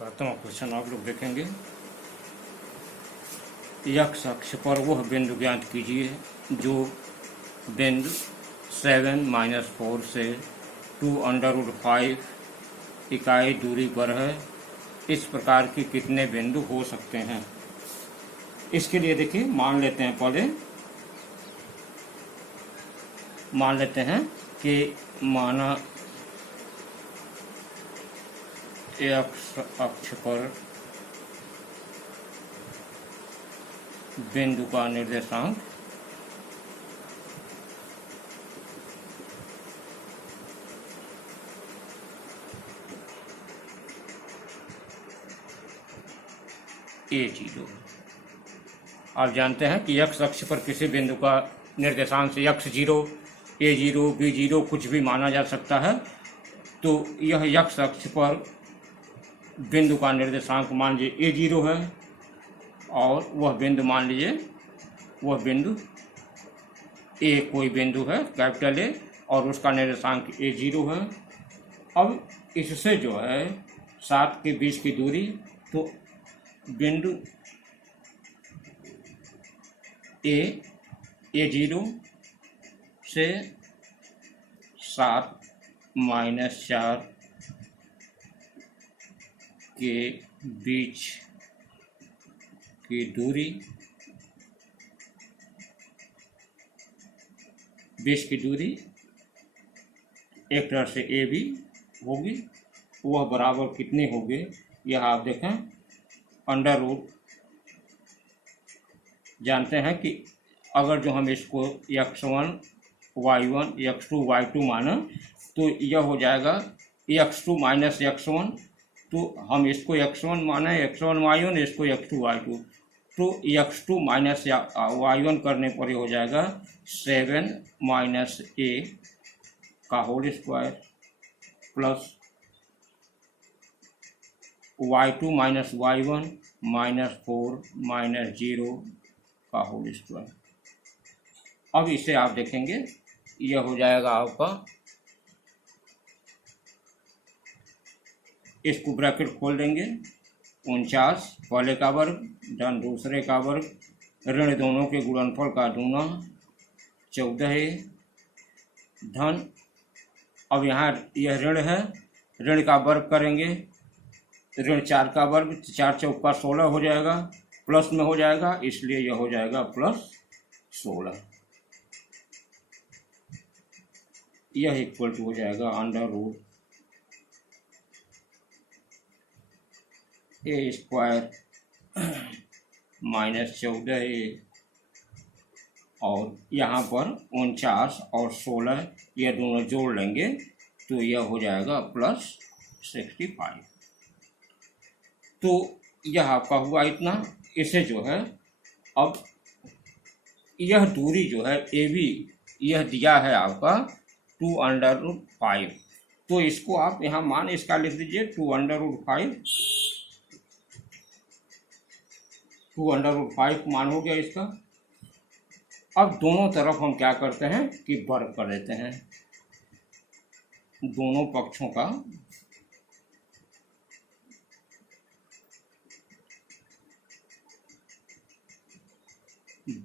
सातवां क्वेश्चन आप लोग देखेंगे। एक्स अक्ष पर वह बिंदु ज्ञात कीजिए जो बिंदु 7-4 से 2√5 इकाई दूरी पर है। इस प्रकार की कितने बिंदु हो सकते हैं। इसके लिए देखिए मान लेते हैं, पहले मान लेते हैं कि माना एक्स अक्ष पर बिंदु का निर्देशांक A0। आप जानते हैं कि एक्स अक्ष पर किसी बिंदु का निर्देशांक से x0, A0, B0 कुछ भी माना जा सकता है। तो यह एक्स अक्ष पर बिंदु का निर्देशांक मान लीजिए A0 है और वह बिंदु मान लीजिए वह बिंदु A कोई बिंदु है कैपिटल A और उसका निर्देशांक A0 है। अब इससे जो है 7 के बीच की दूरी, तो बिंदु A0 से 7-4 के बीच की दूरी, एक तरह से ए भी होगी। वह बराबर कितने होंगे यह आप देखें। अंडर रूट जानते हैं कि अगर जो हम इसको x1 y1 x2 y2 माना तो यह हो जाएगा x2 माइनस x1। तो हम इसको x1 माना x1 y1, इसको x2 y2, तो x2 माइनस y1 करने पर हो जाएगा 7 - a का whole square plus y2 minus y1 -4 -0 का होल स्क्वायर। अब इसे आप देखेंगे यह हो जाएगा आपका, इसको ब्रैकेट खोल देंगे, 49 पहले का वर्ग धन दूसरे का वर्ग ऋण दोनों के गुणनफल का दूना 14 धन, अब यहाँ यह ऋण है, ऋण का वर्ग करेंगे, ऋण 4 का वर्ग 4 चौका 16 हो जाएगा, प्लस में हो जाएगा, इसलिए यह हो जाएगा +16। यह इक्वल टू हो जाएगा अंडर रूट A² -14A और यहाँ पर 49 और 16 यह दोनों जोड़ लेंगे तो यह हो जाएगा +65। तो यह आपका हुआ इतना। इसे जो है अब यह दूरी जो है AB यह दिया है आपका 2√5, तो इसको आप यहाँ मान इसका लिख दीजिए 2√5 मान हो गया इसका। अब दोनों तरफ हम क्या करते हैं कि वर्ग कर देते हैं, दोनों पक्षों का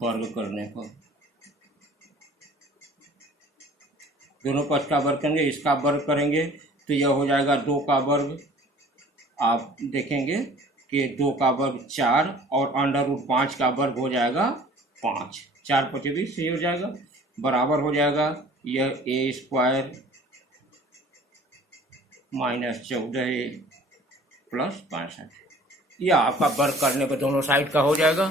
वर्ग करने पर, दोनों पक्ष का वर्ग करेंगे, इसका वर्ग करेंगे तो यह हो जाएगा 2 का वर्ग। आप देखेंगे कि 2 का वर्ग 4 और √5 का वर्ग हो जाएगा 5, 4 × 25 सही हो जाएगा, बराबर हो जाएगा यह A² -14A + 65। यह आपका वर्ग करने पर दोनों साइड का हो जाएगा।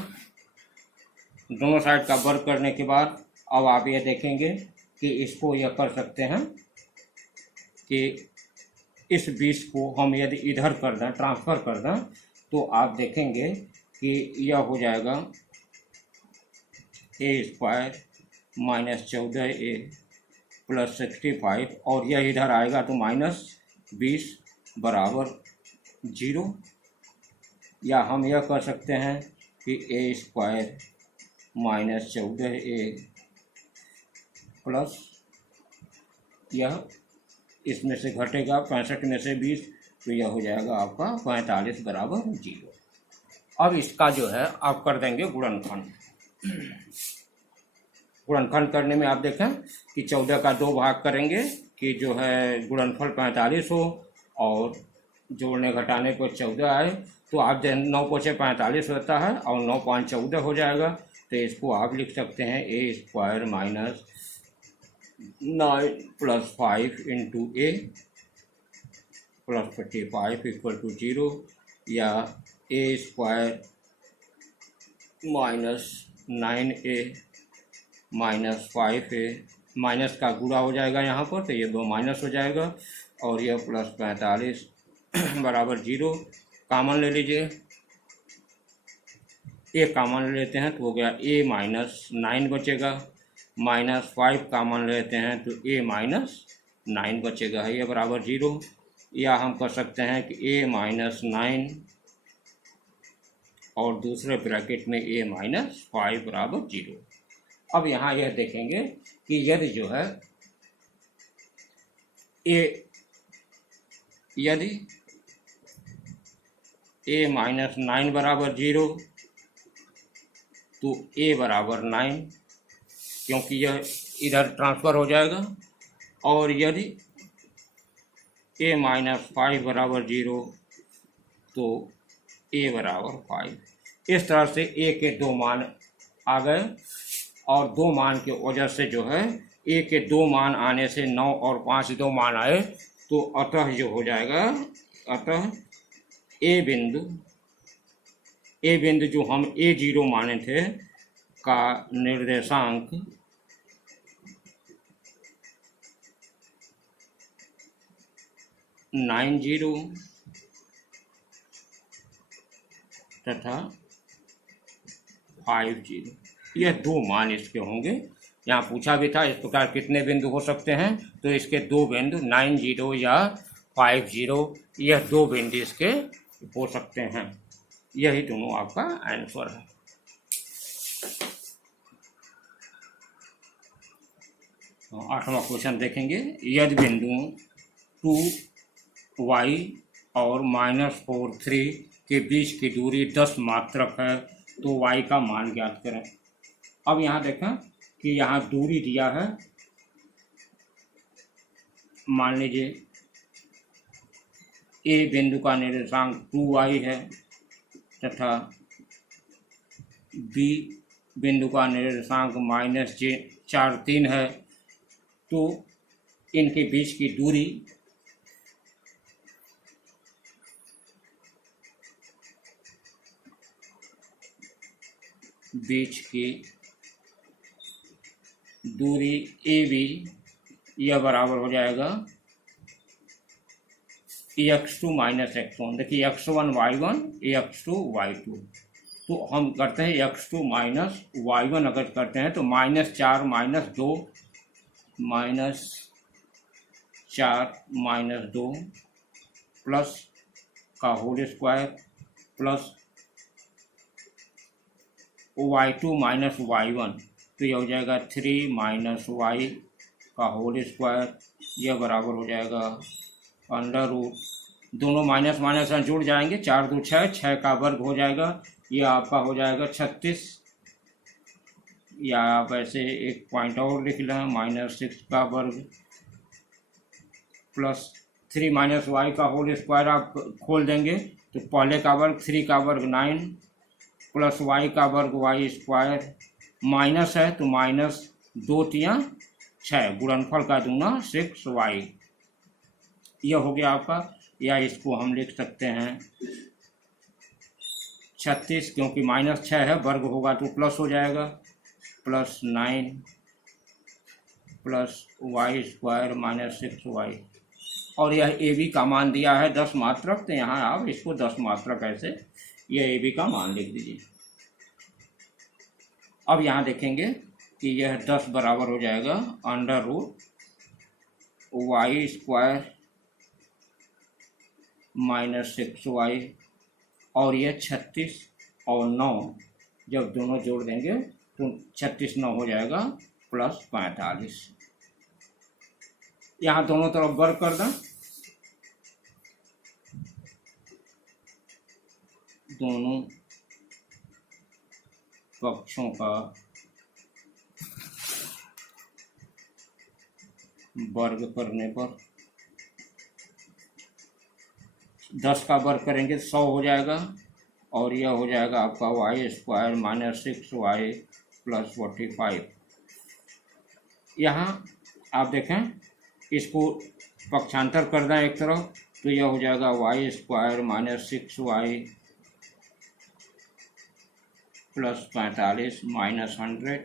दोनों साइड का वर्ग करने के बाद अब आप ये देखेंगे कि इसको यह कर सकते हैं कि इस 20 को हम यदि इधर कर दें, ट्रांसफ़र कर दें, तो आप देखेंगे कि यह हो जाएगा A² -14A + 65 और यह इधर आएगा तो -20 बराबर 0। या हम यह कर सकते हैं कि A² -14A प्लस यह इसमें से घटेगा 65 में से 20 तो यह हो जाएगा आपका 45 बराबर 0। अब इसका जो है आप कर देंगे गुणनखंड। गुणनखंड करने में आप देखें कि 14 का 2 भाग करेंगे कि जो है गुणनफल 45 हो और जोड़ने घटाने पर 14 आए, तो आप 9 पोछे 45 होता है और 9 5 14 हो जाएगा। तो इसको आप लिख सकते हैं a square minus 9 plus 5 into a plus 45 equal to 0, या a square minus 9a minus 5a, minus का गुणा हो जाएगा यहाँ पर, तो ये 2 माइनस हो जाएगा और यह प्लस 45 बराबर 0। कॉमन ले लीजिए, ए कॉमन लेते हैं तो हो गया ए माइनस 9 बचेगा, माइनस 5 कॉमन लेते हैं तो ए माइनस 9 बचेगा, है ये बराबर 0। या हम कर सकते हैं कि ए माइनस 9 और दूसरे ब्रैकेट में ए माइनस 5 बराबर 0। अब यहाँ यह देखेंगे कि यदि जो है यदि ए माइनस 9 बराबर 0 तो ए बराबर 9, क्योंकि यह इधर ट्रांसफ़र हो जाएगा, और यदि ए माइनस 5 बराबर 0 तो ए बराबर 5। इस तरह से ए के 2 मान आ गए, और 2 मान के वजह से जो है ए के 2 मान आने से 9 और 5 2 मान आए, तो अतः जो हो जाएगा, अतः ए बिंदु जो हम A0 माने थे का निर्देशांक नाइन 0 तथा 5 0, यह 2 मान इसके होंगे। यहाँ पूछा भी था इस प्रकार कितने बिंदु हो सकते हैं, तो इसके 2 बिंदु 9 0 या 5 0, यह 2 बिंदु इसके हो सकते हैं। यही दोनों आपका आंसर है। तो 8वां क्वेश्चन देखेंगे। यदि बिंदु 2y और -4 3 के बीच की दूरी 10 मात्रक है तो y का मान ज्ञात करें। अब यहाँ देखें कि यहाँ दूरी दिया है, मान लीजिए ए बिंदु का निर्देशांक 2y है तथा बी बिंदु का निर्देशांक -4 3 है, तो इनके बीच की दूरी ए बी यह बराबर हो जाएगा x2 माइनस x1। देखिए x1 y1 x2 y2, तो हम करते हैं x2 माइनस y1 अगर करते हैं तो -4 -2 -2 प्लस का whole square plus y2 minus y1, तो यह हो जाएगा 3 माइनस y का होल स्क्वायर, यह बराबर हो जाएगा अंडर रूट, दोनों माइनस माइनस जुड़ जाएंगे, 4 2 6, 6 का वर्ग हो जाएगा, यह आपका हो जाएगा 36, या आप ऐसे एक पॉइंट और लिख लें -6 का वर्ग प्लस 3 माइनस y का होल स्क्वायर आप खोल देंगे तो पहले का वर्ग 3 का वर्ग 9 प्लस y का वर्ग y स्क्वायर, माइनस है तो -2 3 6, गुणनफल का दूना 6y, यह हो गया आपका। या इसको हम लिख सकते हैं 36, क्योंकि -6 है, वर्ग होगा तो प्लस हो जाएगा, plus 9 plus y square -6y, और यह ए बी का मान दिया है 10 मात्रक, तो यहाँ आप इसको 10 मात्रक ऐसे यह ए बी का मान लिख दीजिए। अब यहाँ देखेंगे कि यह 10 बराबर हो जाएगा under root y square -6y, और यह 36 और 9 जब दोनों जोड़ देंगे तो 36 9 हो जाएगा प्लस 45। यहाँ दोनों तरफ वर्ग कर दें, दोनों पक्षों का वर्ग करने पर 10 का वर्ग करेंगे 100 हो जाएगा और यह हो जाएगा आपका Y square minus 6y plus 45। यहाँ आप देखें, इसको पक्षांतर कर दें एक तरफ तो यह हो जाएगा Y square minus 6y plus 45 minus 100,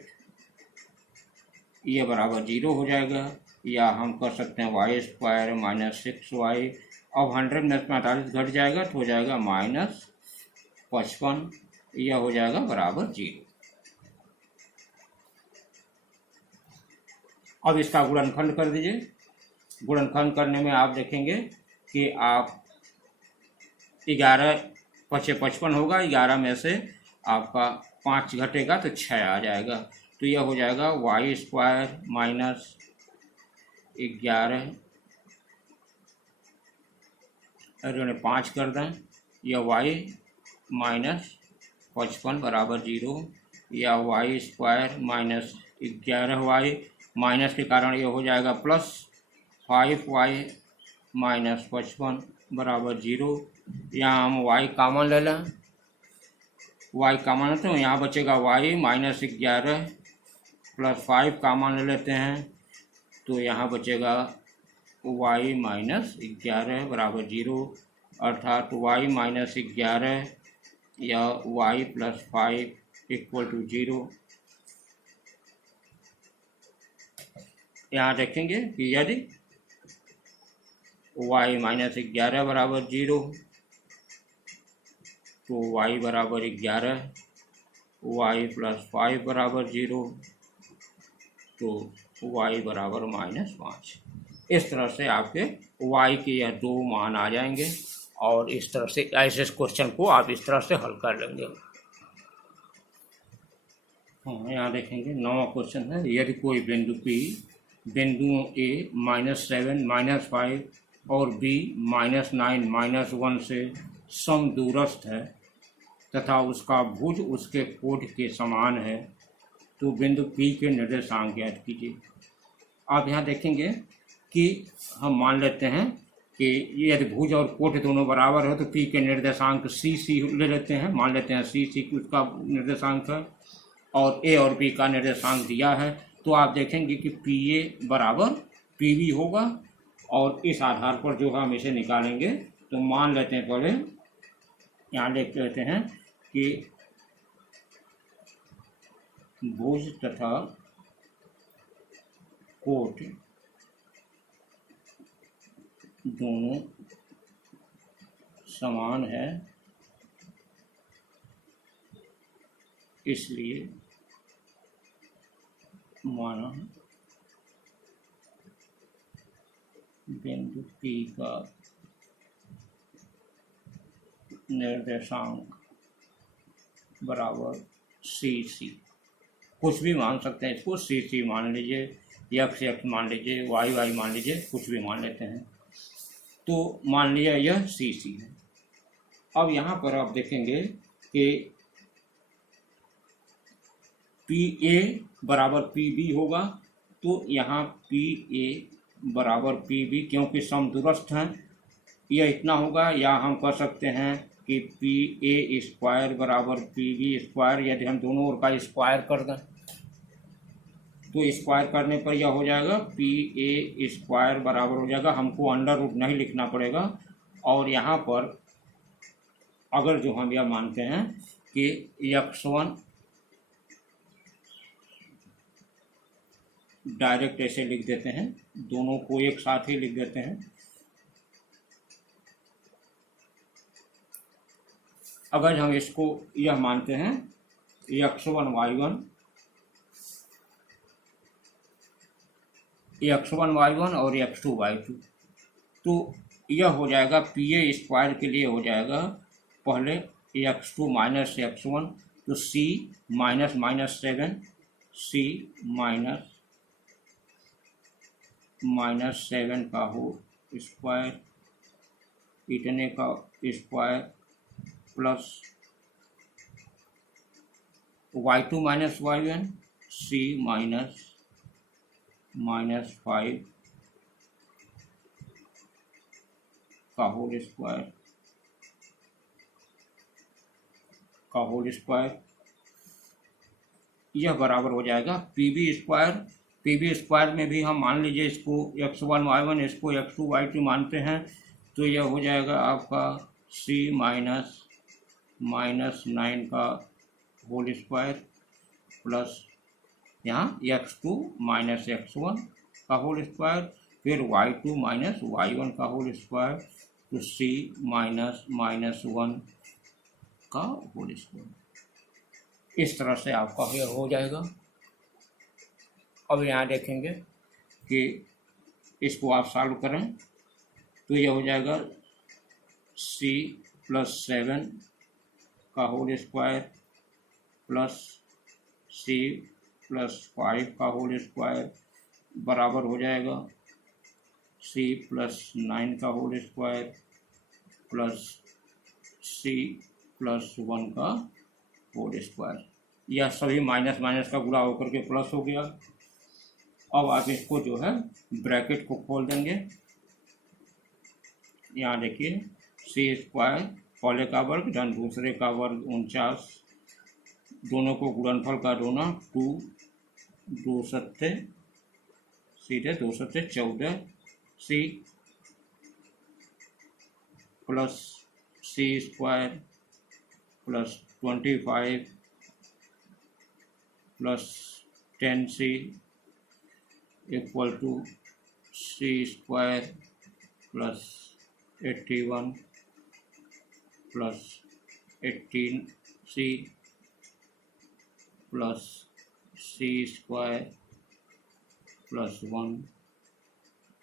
यह बराबर 0 हो जाएगा। या हम कर सकते हैं वाई स्क्वायर माइनस 6y, अब 100 में 45 घट जाएगा तो हो जाएगा माइनस 55, यह हो जाएगा बराबर 0। अब इसका गुणनखंड कर दीजिए। गुणनखंड करने में आप देखेंगे कि आप 11 पचे 55 होगा, 11 में से आपका 5 घटेगा तो 6 आ जाएगा, तो यह हो जाएगा वाई स्क्वायर माइनस 11 ऋण 5 कर दें, यह वाई माइनस 55 बराबर 0, या Y square minus 11y minus के कारण यह हो जाएगा प्लस 5y माइनस 55 बराबर 0। यहाँ हम y कॉमन ले लें, y कॉमन तो यहाँ बचेगा y माइनस 11 प्लस 5 कॉमन ले लेते हैं तो यहाँ बचेगा y माइनस 11 बराबर 0, अर्थात y माइनस 11 या y प्लस 5 इक्वल टू 0। यहाँ देखेंगे कि यदि y माइनस 11 बराबर 0 तो y बराबर 11, y प्लस 5 बराबर 0 तो y बराबर माइनस 5। इस तरह से आपके y के यह दो मान आ जाएंगे और इस तरह से ऐसे क्वेश्चन को आप इस तरह से हल कर लेंगे। हाँ, यहाँ देखेंगे 9वां क्वेश्चन है, यदि कोई बिंदु P बिंदुओं A -7 -5 और B -9 -1 से समदूरस्थ है तथा उसका भुज उसके कोण के समान है तो बिंदु P के निर्देशांक ज्ञात कीजिए। आप यहाँ देखेंगे कि हम मान लेते हैं कि यदि भुज और कोण दोनों बराबर है तो P के निर्देशांक C ले लेते हैं, मान लेते हैं C उसका निर्देशांक है और A और B का निर्देशांक दिया है, तो आप देखेंगे कि PA बराबर PB होगा और इस आधार पर जो हम इसे निकालेंगे तो मान लेते हैं, पहले यहाँ लिख लेते हैं कि भुज तथा कोण दोनों समान है, इसलिए माना बिंदु P का निर्देशांक बराबर CC। कुछ भी मान सकते हैं इसको, CC मान लीजिए, x मान लीजिए, y मान लीजिए, कुछ भी मान लेते हैं। तो मान लिया यह CC है। अब यहाँ पर आप देखेंगे कि PA बराबर PB होगा, तो यहाँ PA बराबर PB क्योंकि समदूरस्थ हैं यह इतना होगा, या हम कर सकते हैं कि PA स्क्वायर बराबर PB स्क्वायर, यदि हम दोनों ओर का स्क्वायर कर दें तो स्क्वायर करने पर यह हो जाएगा PA स्क्वायर बराबर हो जाएगा, हमको अंडर रूट नहीं लिखना पड़ेगा। और यहाँ पर अगर जो हम यह मानते हैं कि x1 डायरेक्ट ऐसे लिख देते हैं, दोनों को एक साथ ही लिख देते हैं। अगर हम इसको यह मानते हैं x1 y1 और x2 y2, तो यह हो जाएगा PA स्क्वायर के लिए हो जाएगा पहले x2 माइनस x1, तो C minus minus 7 C minus 7 का हो स्क्वायर, इतने का square plus y2 minus y1 c minus -5 का होल स्क्वायर यह बराबर हो जाएगा पी बी स्क्वायर में भी हम मान लीजिए इसको x1 y1 इसको x2 y2 मानते हैं, तो यह हो जाएगा आपका c माइनस 9 का होल स्क्वायर प्लस यहाँ x2 माइनस x1 का होल स्क्वायर, फिर y2 माइनस y1 का होल स्क्वायर, तो c माइनस -1 का होल स्क्वायर। इस तरह से आपका यह हो जाएगा। अब यहाँ देखेंगे कि इसको आप सॉल्व करें तो यह हो जाएगा c प्लस 7 का whole square plus c plus 5 का होल स्क्वायर बराबर हो जाएगा c प्लस 9 का whole square plus c plus 1 का होल स्क्वायर। यह सभी माइनस माइनस का गुणा होकर के प्लस हो गया। अब आप इसको जो है ब्रैकेट को खोल देंगे। यहाँ देखिए c स्क्वायर पहले का वर्ग धन दूसरे का वर्ग 49, दोनों को गुणनफल का रोना 2 2 सत्ते सीधे 2 सत्ते 14 c plus c square plus 25 plus 10c equal to c square plus 81 plus 18c plus c square plus 1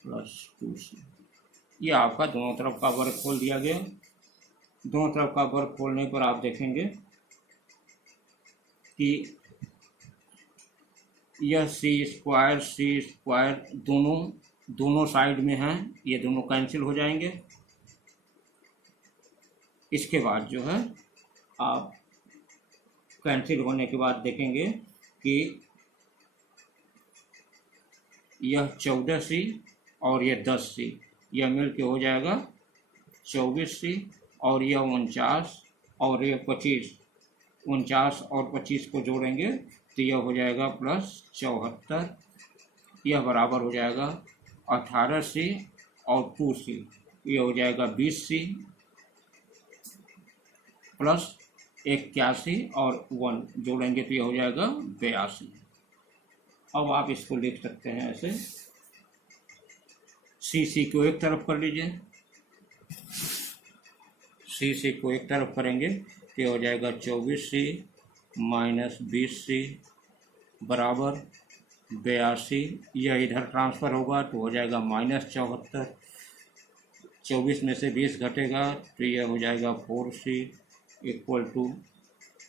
plus 2c। ये आपका दोनों तरफ का वर्ग खोल दिया गया। दोनों तरफ का वर्ग खोलने पर आप देखेंगे कि यह c स्क्वायर दोनों साइड में हैं, ये दोनों कैंसिल हो जाएंगे। इसके बाद जो है आप कैंसिल होने के बाद देखेंगे कि यह 14c और यह 10c यह मिल के हो जाएगा 24c और यह 49 और यह 25, 49 और 25 को जोड़ेंगे तो यह हो जाएगा प्लस 74, यह बराबर हो जाएगा 18c और 2c, यह हो जाएगा 20c प्लस 81 और 1 जोड़ेंगे तो यह हो जाएगा 82। अब आप इसको लिख सकते हैं ऐसे, c को एक तरफ कर लीजिए, c को एक तरफ करेंगे तो यह हो जाएगा 24c माइनस 20c बराबर 82, यह इधर ट्रांसफ़र होगा तो हो जाएगा -74, 24 में से 20 घटेगा तो यह हो जाएगा 4c इक्वल टू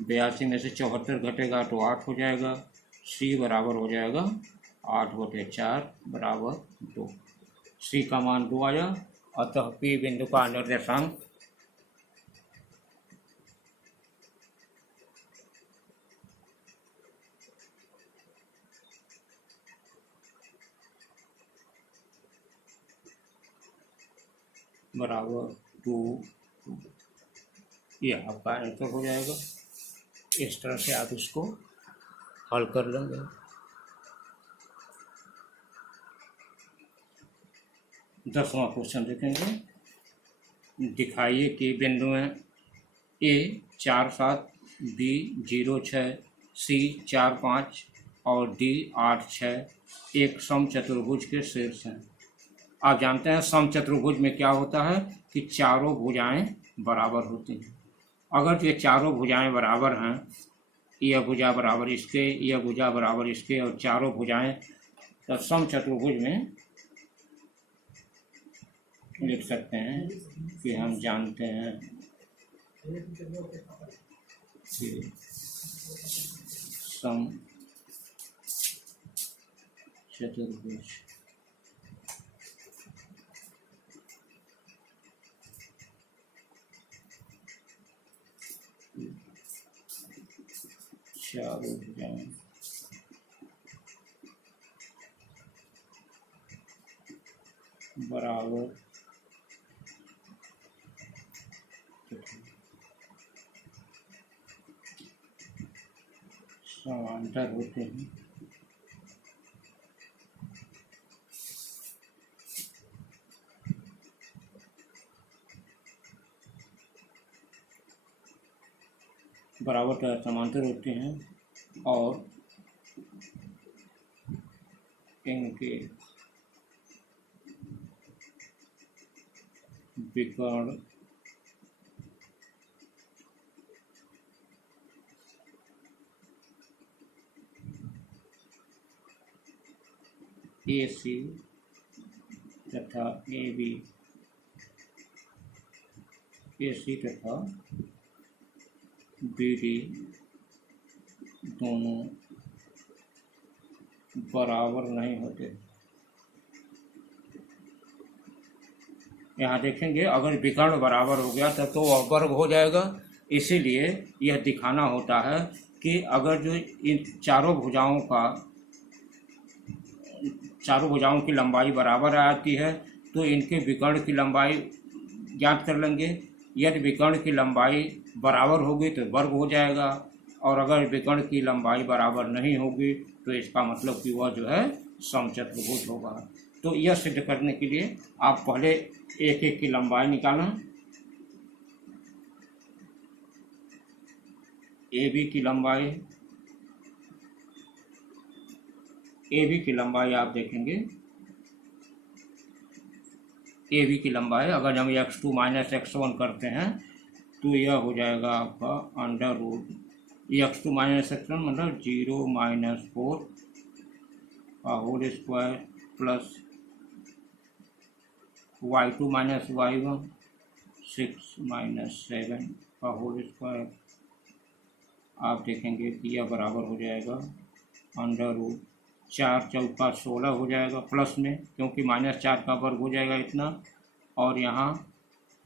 82 में से 74 घटेगा तो 8 हो जाएगा, c बराबर हो जाएगा 8/4 बराबर 2। c का मान 2 आया, अतः p बिंदु का निर्देशांक बराबर 2, यह आपका आंसर हो जाएगा। इस तरह से आप इसको हल कर लेंगे। 10वां क्वेश्चन देखेंगे। दिखाइए कि बिंदुएं A 4 7, B 0 6, C 4 5 और D 8 6 एक समचतुर्भुज के शीर्ष हैं। आप जानते हैं समचतुर्भुज में क्या होता है कि चारों भुजाएं बराबर होती हैं। अगर ये चारों भुजाएं बराबर हैं, यह भुजा बराबर इसके, यह भुजा बराबर इसके और चारों भुजाएं, तो समचतुर्भुज में लिख सकते हैं कि हम जानते हैं कि समचतुर्भुज चारों भुजाएं बराबर समांतर होते हैं। बराबर समांतर होते हैं और इनके विकर्ण AC तथा AB, AC तथा BD दोनों बराबर नहीं होते। यहाँ देखेंगे अगर विकर्ण बराबर हो गया तो वह वर्ग हो जाएगा। इसीलिए यह दिखाना होता है कि अगर जो इन चारों भुजाओं की लंबाई बराबर आती है तो इनके विकर्ण की लंबाई ज्ञात कर लेंगे। यदि विकर्ण की लंबाई बराबर होगी तो वर्ग हो जाएगा, और अगर विकर्ण की लंबाई बराबर नहीं होगी तो इसका मतलब कि वह जो है समचतुर्भुज होगा। तो यह सिद्ध करने के लिए आप पहले एक एक की लंबाई निकालें। AB की लंबाई आप देखेंगे, AB की लंबाई अगर हम x2 माइनस x1 करते हैं तो यह हो जाएगा आपका under root x2 minus x1 मतलब 0 माइनस 4 का whole square plus y2 minus y1 6 minus 7 का होल स्क्वायर। आप देखेंगे कि यह बराबर हो जाएगा अंडर रूट 4 चौका 16 हो जाएगा प्लस में, क्योंकि -4 का वर्ग हो जाएगा इतना, और यहाँ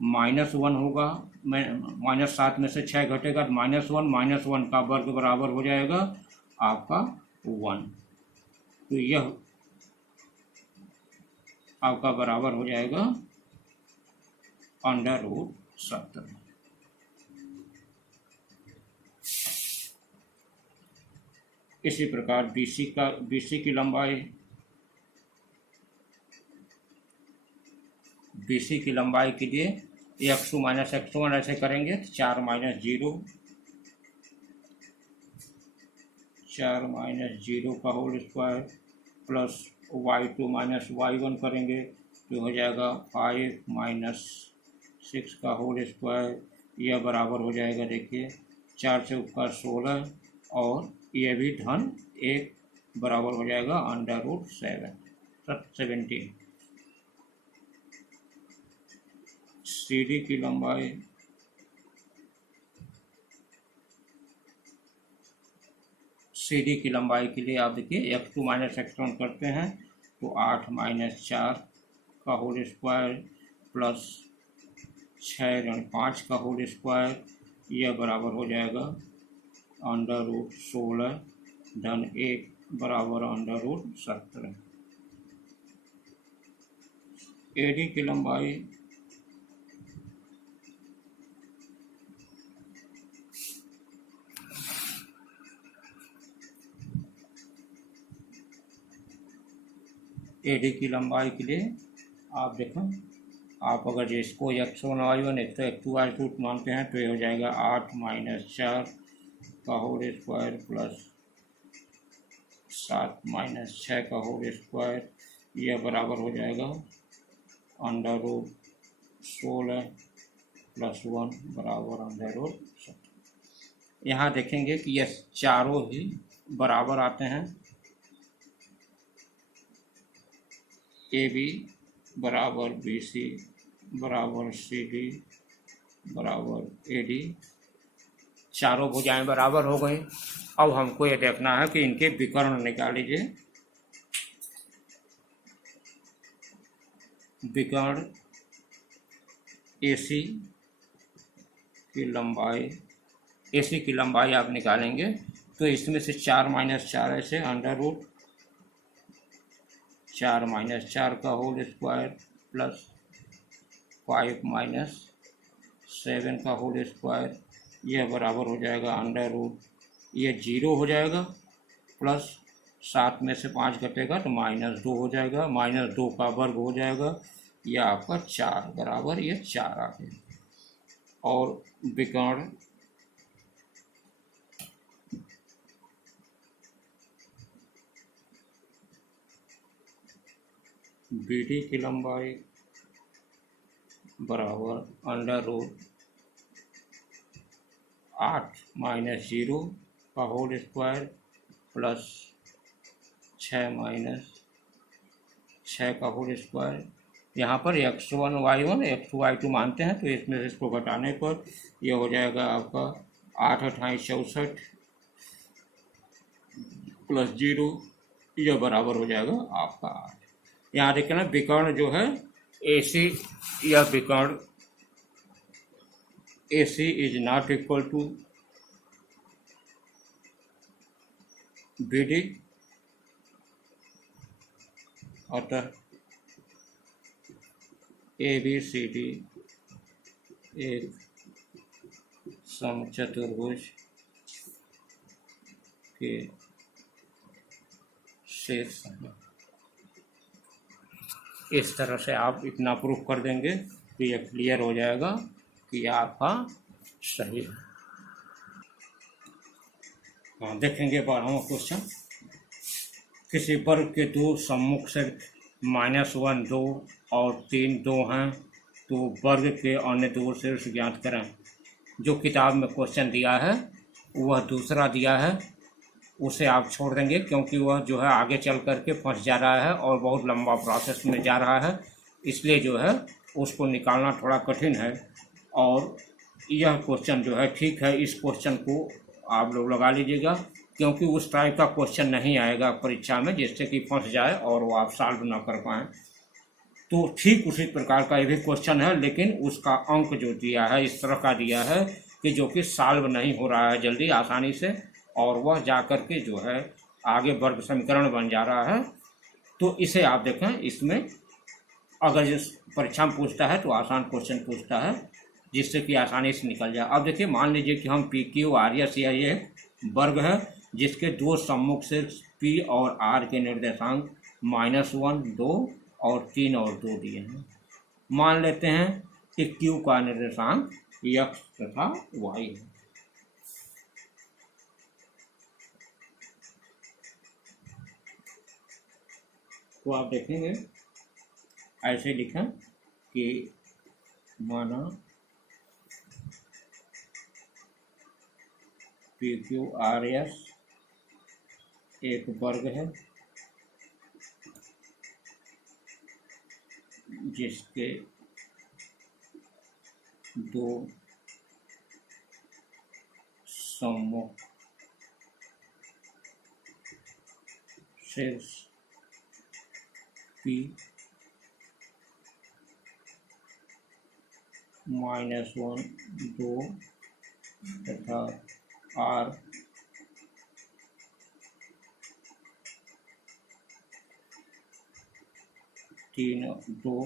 -1 होगा, -7 में से 6 घटेगा तो -1 का वर्ग बराबर हो जाएगा आपका 1। तो यह आपका बराबर हो जाएगा अंडर रूट 70। इसी प्रकार BC की लंबाई के लिए x2 माइनस x1 ऐसे करेंगे तो 4 माइनस 0 का whole square plus y2 minus y1 करेंगे तो हो जाएगा 5 माइनस 6 का होल स्क्वायर। यह बराबर हो जाएगा, देखिए 4 चौका 16 और यह भी धन 1 बराबर हो जाएगा अंडर रूट 17। CD की लंबाई के लिए आप देखिए x2 माइनस x1 करते हैं तो 8 माइनस 4 का होल स्क्वायर प्लस 6 ऋण 5 का होल स्क्वायर। यह बराबर हो जाएगा अंडर रूट 16 धन 1 बराबर अंडर रूट 17। AD की लंबाई के लिए आप देखें, आप अगर इसको x1 y1 x2 y2 मानते हैं तो ये हो जाएगा 8 माइनस 4 का होल स्क्वायर प्लस 7 माइनस 6 का होल स्क्वायर। यह बराबर हो जाएगा अंडर रूट 16 प्लस 1 बराबर अंडर रूट 17। यहाँ देखेंगे कि यह चारों ही बराबर आते हैं। AB बराबर BC बराबर CD बराबर AD, चारों भुजाएं बराबर हो गई। अब हमको ये देखना है कि इनके विकर्ण निकाल लीजिए। विकर्ण AC की लंबाई आप निकालेंगे तो इसमें से 4 माइनस 4 ऐसे अंडर रूट 4 माइनस 4 का होल स्क्वायर प्लस 5 माइनस 7 का होल स्क्वायर, यह बराबर हो जाएगा अंडर रूट, ये 0 हो जाएगा, प्लस 7 में से 5 घटेगा तो -2 हो जाएगा, -2 का वर्ग हो जाएगा, यह आपका 4 बराबर ये 4 आ गया। और विकर्ण BD की लंबाई बराबर अंडर रूट 8 माइनस 0 का होल स्क्वायर प्लस 6 माइनस 6 का होल स्क्वायर। यहाँ पर x1 y1 x2 y2 मानते हैं, तो इसमें से इसको घटाने पर यह हो जाएगा आपका 8 28 64 प्लस 0, यह बराबर हो जाएगा आपका 8। यहाँ देखें ना, विकर्ण जो है AC, यह विकर्ण AC is not equal to BD, अतः ABCD एक समचतुर्भुज के शीर्ष है। इस तरह से आप इतना प्रूफ कर देंगे तो यह क्लियर हो जाएगा कि यह आपका सही है। हाँ, देखेंगे 12वां क्वेश्चन। किसी वर्ग के दो सम्मुख से -1 2 और 3 2 हैं, तो वर्ग के अन्य दो शीर्ष ज्ञात करें। जो किताब में क्वेश्चन दिया है वह दूसरा दिया है, उसे आप छोड़ देंगे क्योंकि वह जो है आगे चल करके फंस जा रहा है और बहुत लंबा प्रोसेस में जा रहा है, इसलिए जो है उसको निकालना थोड़ा कठिन है। और यह क्वेश्चन जो है ठीक है, इस क्वेश्चन को आप लोग लगा लीजिएगा, क्योंकि उस टाइप का क्वेश्चन नहीं आएगा परीक्षा में जिससे कि फंस जाए और वो आप सॉल्व ना कर पाएँ। तो ठीक उसी प्रकार का ये भी क्वेश्चन है, लेकिन उसका अंक जो दिया है इस तरह का दिया है कि जो कि सॉल्व नहीं हो रहा है जल्दी आसानी से, और वह जा कर के जो है आगे वर्ग समीकरण बन जा रहा है। तो इसे आप देखें, इसमें अगर जिस परीक्षा में पूछता है तो आसान क्वेश्चन पूछता है जिससे कि आसानी से निकल जाए। अब देखिए, मान लीजिए कि हम PQRS या ये वर्ग है जिसके दो सम्मुख से P और R के निर्देशांक -1 2 और 3 और 2 दिए हैं। मान लेते हैं कि Q का निर्देशांक x तथा y है। तो आप देखेंगे ऐसे लिखें कि माना PQRS एक वर्ग है जिसके दो सम्मुख शीर्ष P -1 2 तथा R तीन 2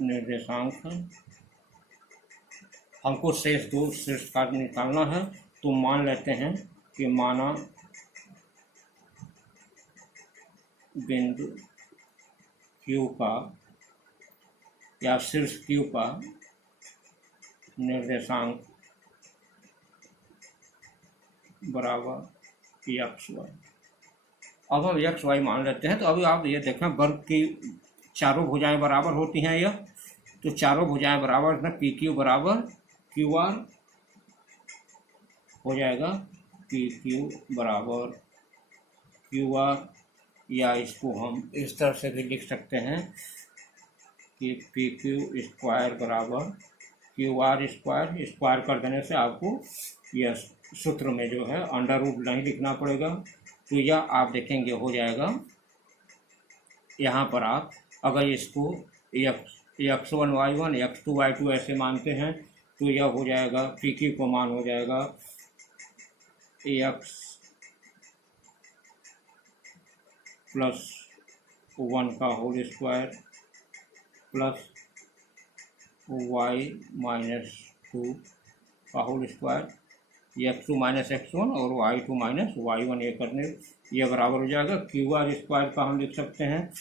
निर्देशांक है। हमको शेष दो शीर्ष का निकालना है, तो मान लेते हैं कि माना बिंदु Q का या शीर्ष Q का निर्देशांक बराबर XY। अब हम XY मान लेते हैं। तो अभी आप ये देखें, वर्ग की चारों भुजाएं बराबर होती हैं यह, तो चारों भुजाएं बराबर है, PQ बराबर QR हो जाएगा, PQ बराबर QR, या इसको हम इस तरह से भी लिख सकते हैं कि PQ स्क्वायर बराबर QR स्क्वायर। स्क्वायर कर देने से आपको यह सूत्र में जो है अंडर रूट नहीं लिखना पड़ेगा। तो यह आप देखेंगे हो जाएगा यहाँ पर आप अगर इसको x1 y1 x2 y2 ऐसे मानते हैं तो यह हो जाएगा पी क्यू को मान हो जाएगा x प्लस 1 का whole square plus y minus 2 का whole square, x2 minus x1 और y2 माइनस y1 ये करने ये बराबर हो जाएगा क्यू आर स्क्वायर का हम लिख सकते हैं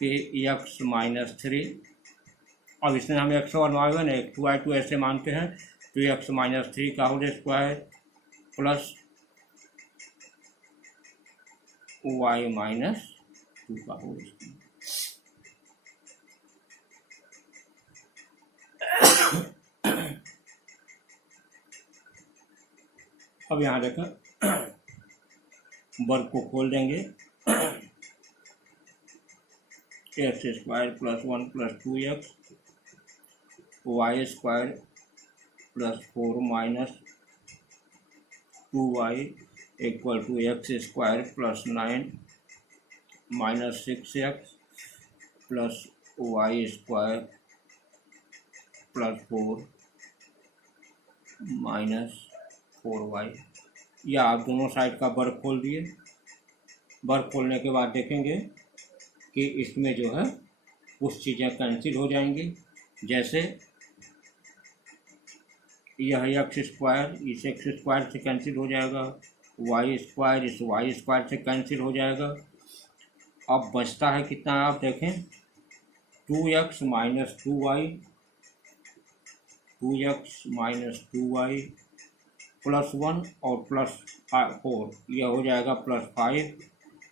कि x माइनस 3। अब इसमें हम x1 y1 x2 y2 ऐसे मानते हैं तो x माइनस 3 का whole square plus y minus 2 का होल स्क्वायर। अब यहाँ देखें वर्ग को खोल देंगे, X square plus 1 plus 2x Y square plus 4 minus 2y equal to X square plus 9 minus 6x plus Y square plus 4 minus 4y। या आप दोनों साइड का वर्ग खोल दिए। वर्ग खोलने के बाद देखेंगे कि इसमें जो है कुछ चीज़ें कैंसिल हो जाएंगी, जैसे यह एक्स स्क्वायर इस एक्स स्क्वायर से कैंसिल हो जाएगा, वाई स्क्वायर इस वाई स्क्वायर से कैंसिल हो जाएगा। अब बचता है कितना आप देखें 2x minus 2y 2x minus 2y plus 1 और प्लस 4 यह हो जाएगा प्लस 5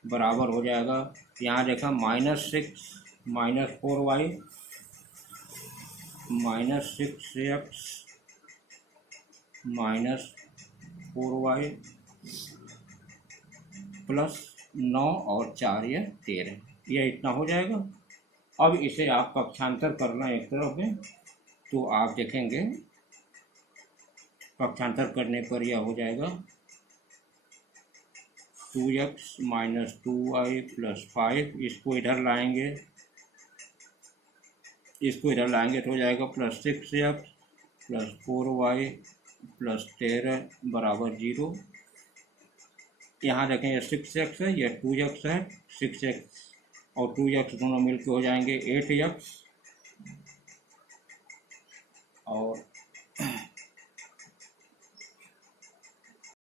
बराबर हो जाएगा। यहाँ देखा minus 6 minus 4y minus 6x minus 4y plus 9 और 4 यह 13 यह इतना हो जाएगा। अब इसे आप पक्षांतर करना एक तरफ में तो आप देखेंगे पक्षांतर करने पर यह हो जाएगा 2x माइनस 2y प्लस 5। इसको इधर लाएंगे तो हो जाएगा plus 6x plus 4y plus 13 बराबर 0। यहाँ देखें यह 6x है यह 2x है, 6x और 2x दोनों मिलकर हो जाएंगे 8x और